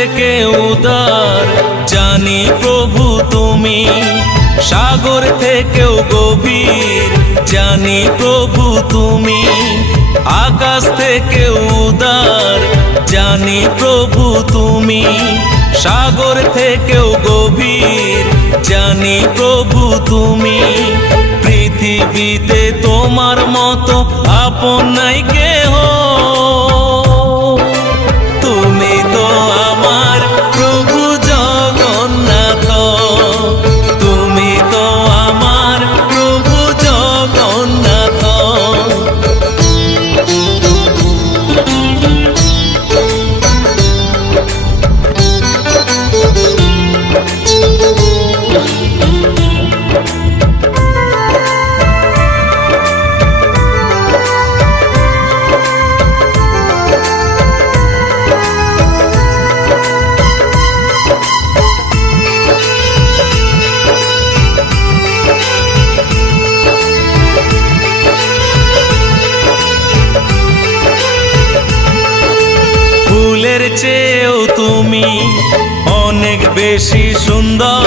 থেকে উদার জানি প্রভু তুমি, সাগর থেকেও গভীর জানি প্রভু তুমি, আকাশ থেকেও উদার জানি প্রভু তুমি, সাগর থেকেও গভীর জানি প্রভু তুমি। পৃথিবীতে তোমার মতো আপন নাই কেহ, তুমি তো আমার প্রভু জগন্নাথ, তুমি তো আমার প্রভু জগন্নাথ। ফুলের চেয়েও তুমি অনেক বেশি সুন্দর,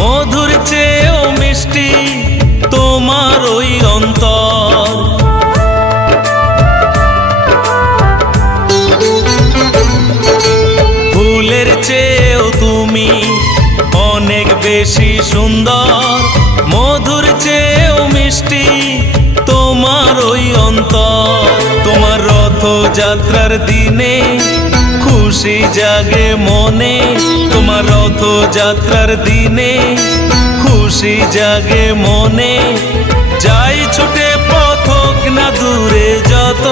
মধুর চেয়েও মিষ্টি তোমার ওই অন্তর। ফুলের চেয়েও তুমি অনেক বেশি সুন্দর, মধুর চেয়েও মিষ্টি তোমার ওই অন্তর। তোমার রথযাত্রার দিনে খুশি জাগে মনে, তোমার রথযাত্রার দিনে খুশি জাগে মনে, যাই ছুটে পথ হোক না দূরে যত।